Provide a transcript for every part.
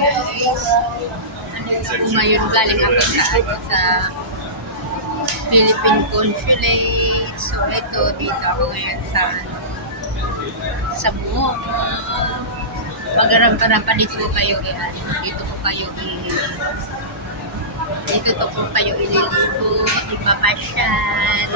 guys. Ngayon galing ako sa Philippine Consulate. So ito, dito ako ngayon sa mall. Pag-arampa-rampa dito kayo dito po kayo ililigo, ipapasyal.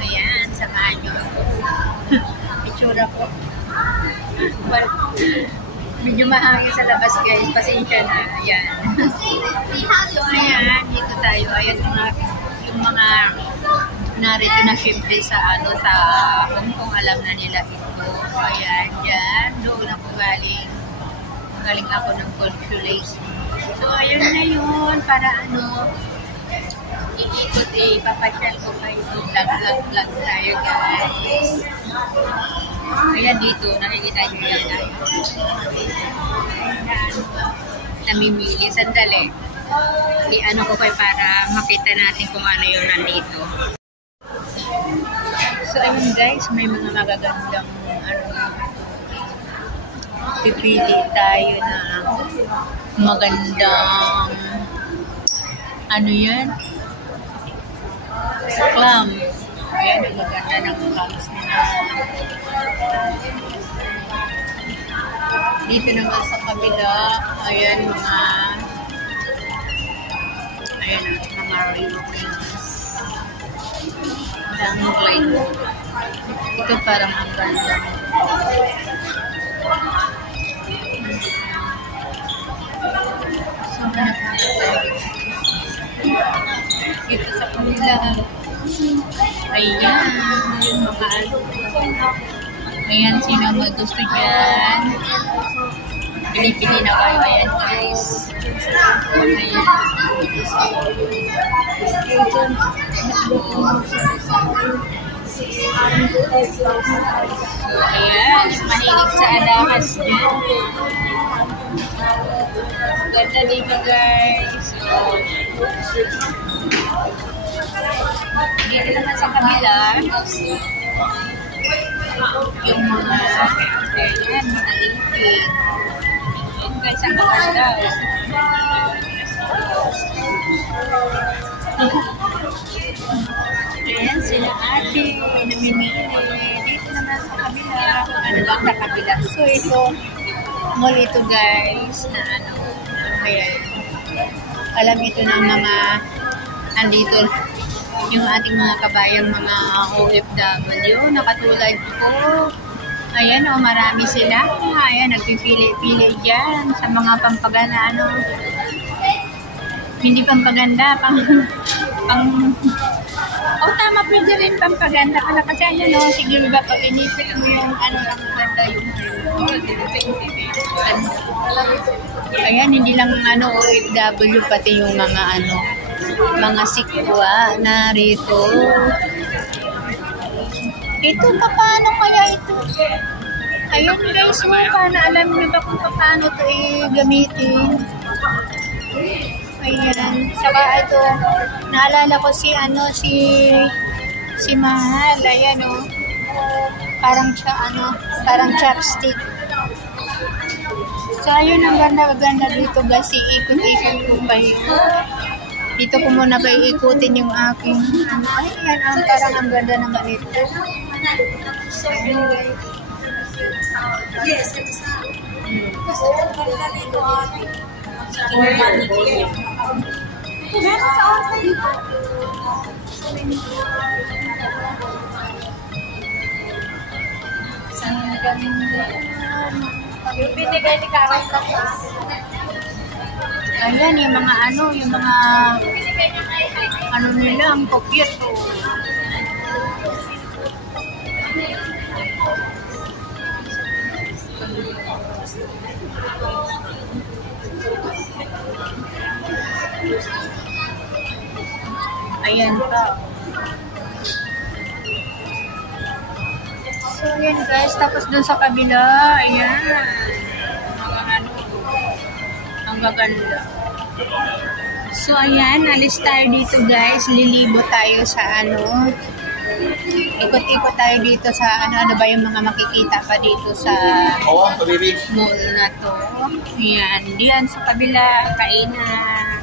Ayan, samahan nyo ako. Itsura ko. Medyo mahangin sa labas guys, pasensya na. Ayan. So ayan, dito tayo. Ayan yung mga narito na syempre sa Hong Kong, alam na nila ito. Ayan, dyan. Doon ako galing ako ng consulate. So ayan na yun, para iikot papasyal ko kayo. Vlog tayo guys. Ayan dito, nakikita nyo yan. Namimili, sandali. I-ano ko kayo para makita natin kung ano yung nandito. So ayun guys, may mga magagandang pipili tayo na magandang yan? Clam. Ayan, ang maganda ng clams nila. Dito naman sa kabila, ayan mga rings. Daming light. Ito parang ang ganda. Dito sa kabila, ayan yung mga ayan, sino mag-gusto dyan, pili-pili na kayo. Ayan guys, ayan. Ayan, mahilig sa alahas dyan. Ganda dito guys. Dito naman sa kabila, yung mga ayan, mga ipin. Ayan guys, ang maganda. Ayan sila ate, namimili. Dito naman sa kabila, ano lang sa kabila. So ito, mall ito guys, na ayan. Alam ito ng mga andito yung ating mga kabayang mga OFW na katulad ko. Ayan marami sila. Ayan, nagpipili-pili dyan sa mga pampagana, hindi pampaganda, tama, pwede rin pampaganda ka na kasi siguro ba pag inipit mo yung ang maganda yung ayan, hindi lang OFW, pati yung mga sikwa narito. Ito, paano kaya ito? Ayun guys, paano, alam niyo ba kung paano ito gamitin? Ayan, saka ito, naalala ko si Mahal, ayan parang chopstick. So ayun, ang ganda dito guys, ikot-ikot ko kayo. Dito ko muna pa iikutin yung aking ayan, parang ang ganda ng ganito. So ayun guys. Yes, yung binigay ni Karen Platas. Ayan, yung mga nila, ang pokyat to. Ayan pa. So, ayan guys. Tapos dun sa kabila, ayan. Ang gaganda. So, ayan. Alis tayo dito guys. Lilibo tayo sa Ikot-ikot tayo dito sa ano ba yung mga makikita pa dito sa mall na to. Yan, diyan sa kabila, kainan.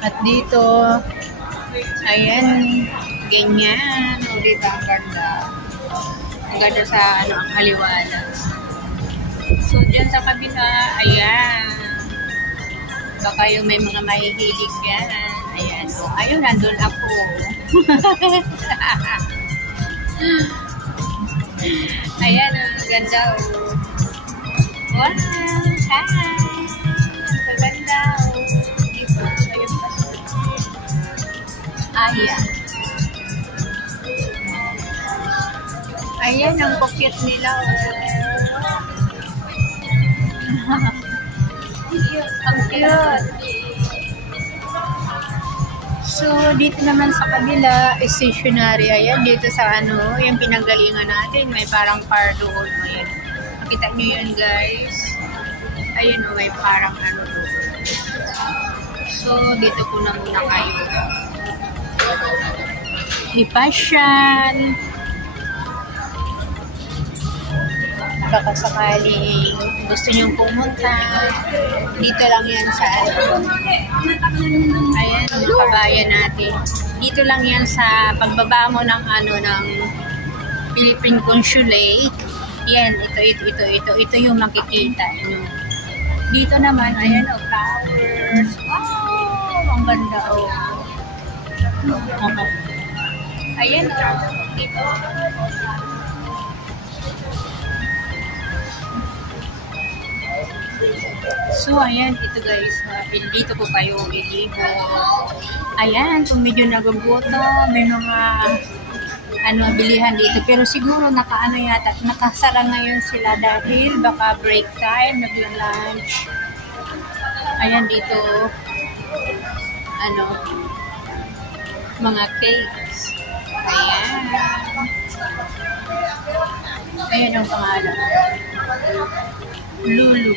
At dito, ayan, ganyan. O, dito ang ganda. Ang ganda sa ano, ang haliwalas. So, diyan sa kabila, ayan. Baka yung may mga mahihilig yan. Ayan. O, ayun, nandun ako. Ayan, ang ganda. Wow! Hi! Ang ganda. Ayan. Ayan, ang cute nila. Ang cute. So, dito naman sa kabila, stationary. Ayan, dito sa ano, yung pinanggalingan natin. May parang car doon. Ayan. Makita nyo yun, guys. Ayan, may parang ano doon. So, dito po na muna kayo. Ipasyal. Baka sakaling gusto nyong pumunta, dito lang yan sa ano. Ayan, mga kabayan natin. Dito lang yan sa pagbaba mo ng ano, ng Philippine Consulate. Yan, ito yung makikita nyo. Dito naman, ayan, flowers. Oh, ang ganda, oh. Ayan, dito. So, ayan, ito guys, dito po kayo iligo. Ayan, kung medyo nagugutom, may mga bilihan dito. Pero siguro nakasara ngayon sila dahil baka break time, nagla-lunch. Ayan, dito, mga cakes. Ayan. Ayan ang pangalan. Lulu.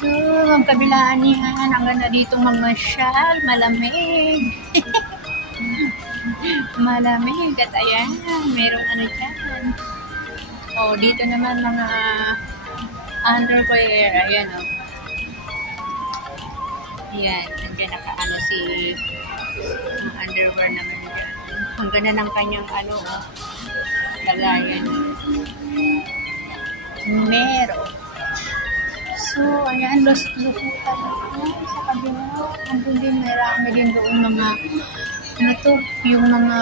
So, ang kabilaan niyan, ang ganda dito mga shawl, malamig. Malamig at ayan, merong ano dyan. Oh, dito naman mga underwear, ayan oh. Ayan, nandiyan nakaano si mga underwear naman dyan. Ang ganda ng kanyang ano oh, lagayan. Meron. So, ayan, lusutan sa kabila. Andun din, marami din doon mga, yung mga,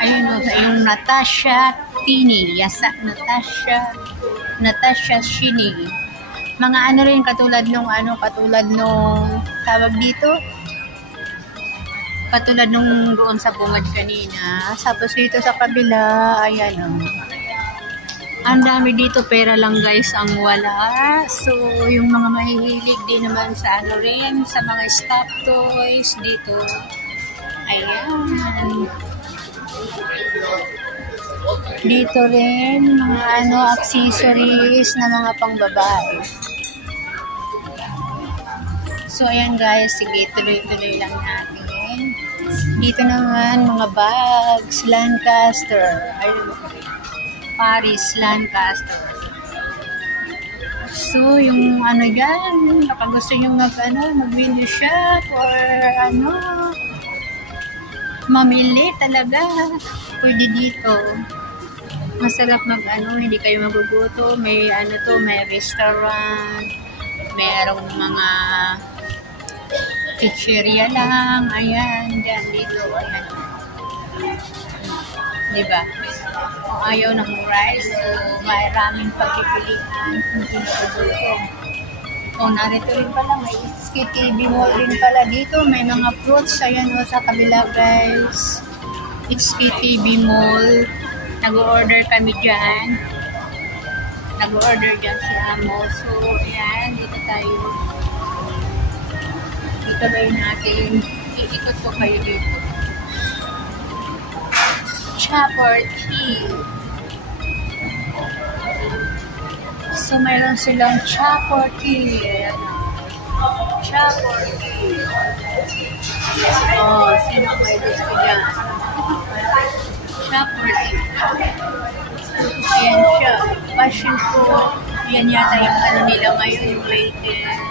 ayun o, yung Natasha Tini, Natasha Shini. Mga ano rin, katulad nung, tawag dito, katulad nung doon sa bungad kanina. Tapos dito sa kabila, ayan o. Ang dami dito, pera lang guys ang wala. So, yung mga mahihilig din naman sa ano rin, sa mga stop toys dito. Ayan. Dito rin, mga accessories na mga pangbabae. So, ayan guys, sige, tuloy-tuloy lang natin. Dito naman, mga bags, Lancaster. Ayun. Paris, Lancaster. So, yung dyan, baka gusto nyo mag-window shop or mamili talaga. Pwede dito. Masarap hindi kayo maguguto. May may restaurant. Mayroong mga pizzeria lang. Ayan, dyan, dito. Ayan. Diba? Kung ayaw ng rice, so maraming pagpipilian kung pinuputo. O, narito rin pala, may SKTV Mall rin pala dito. May mga fruits, ayan o, sa kabila guys. SKTV Mall. Nag-order kami dyan. Nag-order dyan si Amo. So, ayan, dito tayo. Ituloy natin. Iikot ko kayo dito. Chopper tea. So, mayroon silang chopper tea. Ayan. Shop 40. Oh, sino may gusto dyan? Shop 40. Ayan siya. Passion fruit. Yan yata yung ano nila ngayon, yung latest.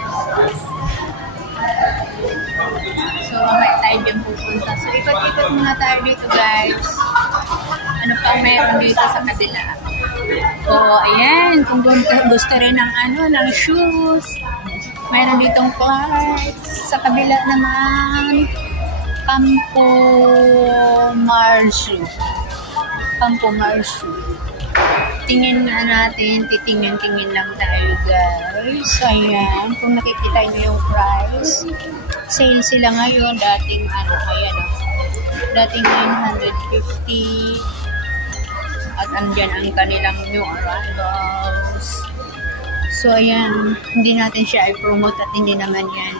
So, mamaya tayo dyan pupunta. So, ikot-ikot muna tayo dito, guys. Ano pa meron dito sa kabila? Oh, ayan. Kung gusto rin ng ano, ng shoes. Meron ditong flights. Sa kabila naman, Campo Marzu. Campo Marzu. Tingin nga natin, titingin-tingin lang tayo, guys. Ayan, kung nakikita nyo yung price, sale sila ngayon. Dating, ano, ayan, oh. Dating 950. At andyan ang kanilang new arrivals. So, ayan, hindi natin siya i-promote at hindi naman yan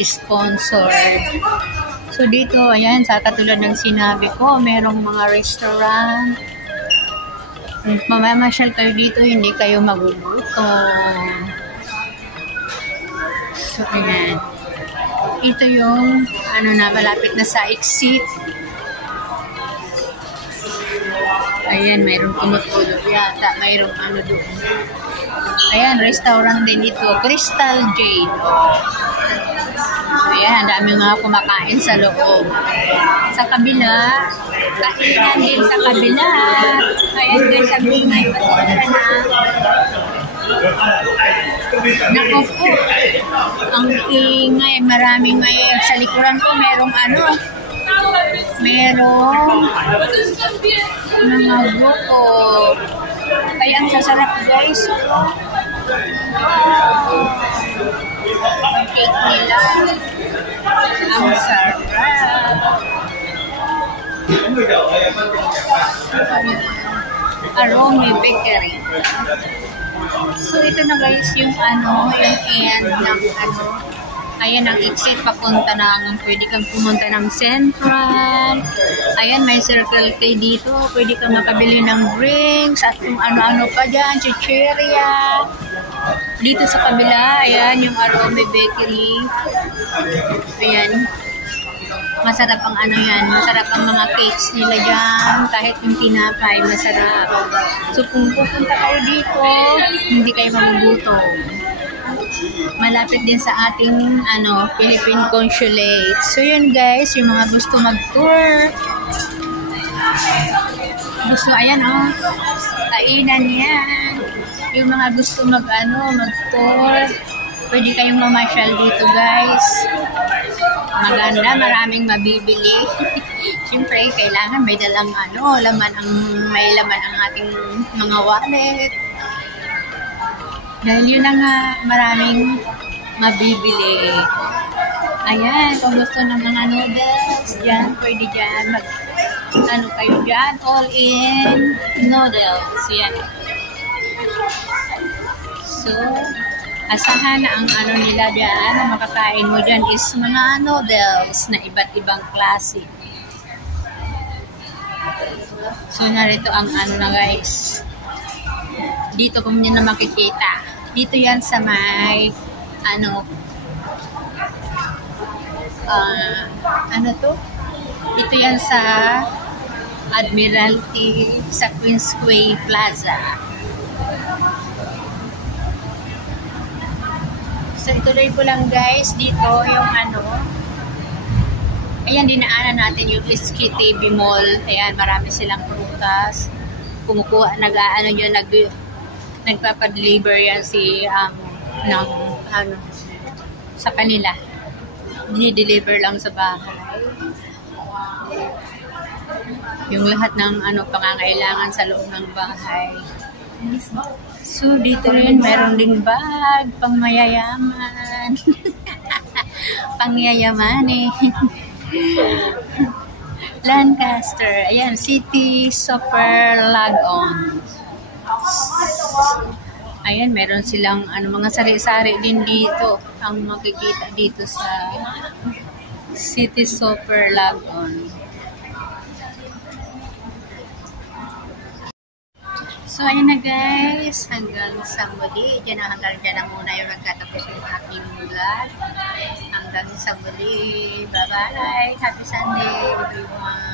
sponsored. So, dito, ayan, sa katulad ng sinabi ko, merong mga restaurant. Kung mamamasyal kayo dito, hindi kayo magugutom. So, ayan. Ito yung, ano na, malapit na sa exit. Ayan, mayroong tumutulo yata. Mayroong ano doon. Ayan, restaurant din ito. Crystal Jade. Ayan, dami mga kumakain sa loob. Sa kabila, kainan din sa kabila. Ayan, guys, sabihin na yung pasira na. Naku po, ang ingay, maraming may sa likuran ko, merong ano, merong mga buko. Kaya ang sasarap, guys. Ang cake nila. Ang sarap. Arome Bakery. So, ito na guys yung ano, yung end ng ano. Ayan ang exit papunta na. Pwede kang pumunta ng Central. Ayan, may Circle K dito. Pwede kang makabili ng drinks at kung ano-ano pa dyan. Chicheria. Dito sa kabila, ayan yung Arome Bakery. Ayan. Masarap ang ano yan. Masarap ang mga cakes nila dyan. Kahit yung tinapay, masarap. So, kung pupunta kayo dito, hindi kayo magugutom. Malapit din sa ating ano, Philippine Consulate. So, yun guys, yung mga gusto mag-tour. Gusto, ayan oh. Kainan yan. Yung mga gusto mag-tour. Pwede kayong mamasyal dito guys. Maganda, maraming mabibili. Siyempre, kailangan may dalang may laman ang ating mga wallet. Dahil yun nga, maraming mabibili. Ayan, kung gusto ng mga noodles, dyan, pwede dyan. Kayo dyan, all in noodles. Yan. So, asahan na ang nila dyan, ang makakain mo dyan is mga noodles na iba't ibang klase. So, narito ang na guys. Dito kung nyo na makikita. Dito yan sa may, Ito yan sa Admiralty, sa Queensway Plaza. So, ituloy ko lang guys, dito yung ayan, dinaanan natin yung SKTV Mall. Ayan, marami silang prutas. Kumukuha, nagpapadeliver yan sa kanila. Dinideliver lang sa bahay. Yung lahat ng pangangailangan sa loob ng bahay. So, dito rin, meron din bag, pang mayayaman. Pangyayaman eh. Lancaster. Ayan, City Super Log-On. Ayan, meron silang mga sari-sari din dito. Ang makikita dito sa City Super Log-On. So, ayun na guys. Hanggang sa muli. Hanggang dyan na muna yung nagtatapos yung aking vlog. Hanggang sa muli. Bye-bye. Happy Sunday, everyone.